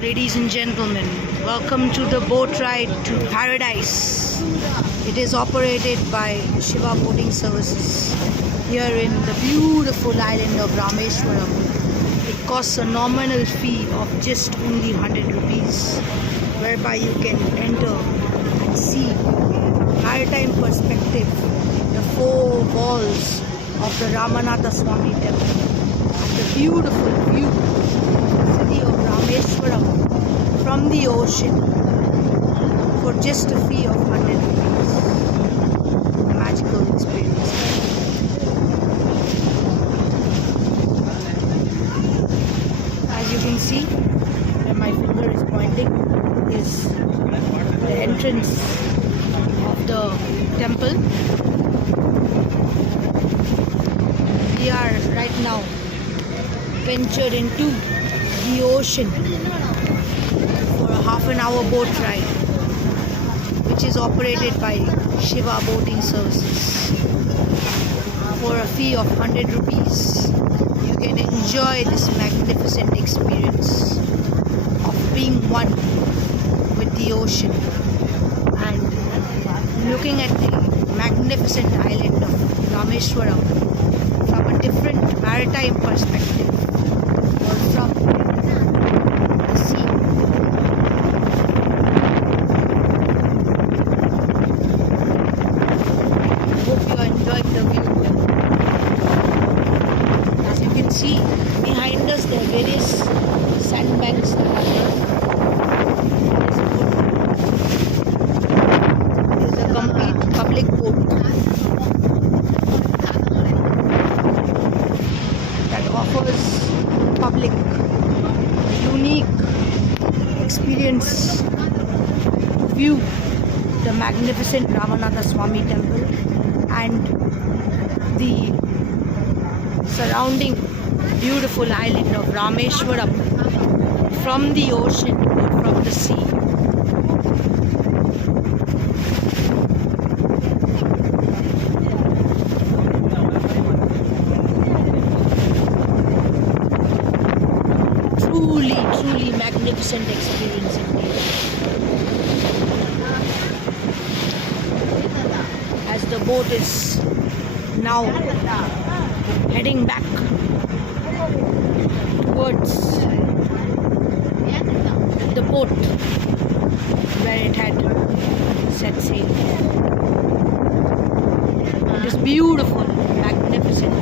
Ladies and gentlemen, welcome to the boat ride to paradise. It is operated by Siva Boating services here in the beautiful island of Rameswaram. It costs a nominal fee of just only 100 rupees, whereby you can enter and see maritime perspective, the four walls of the Ramanathaswamy Temple, and the beautiful view city of Rameswaram from the ocean for just a fee of 100 rupees. A magical experience. As you can see, where my finger is pointing is the entrance of the temple. We are right now ventured into the ocean for a half-an-hour boat ride, which is operated by Siva Boating services. For a fee of 100 rupees, you can enjoy this magnificent experience of being one with the ocean and looking at the magnificent island of Rameswaram from a different maritime perspective, or from the sea. Hope you are enjoying the view. As you can see behind us, there are various sandbanks that are there. It is a complete public boat that offers public unique experience to view the magnificent Ramanathaswamy Temple and the surrounding beautiful island of Rameswaram from the ocean or from the sea. Truly magnificent experience indeed. As the boat is now heading back towards the port where it had set sail. It is beautiful, magnificent.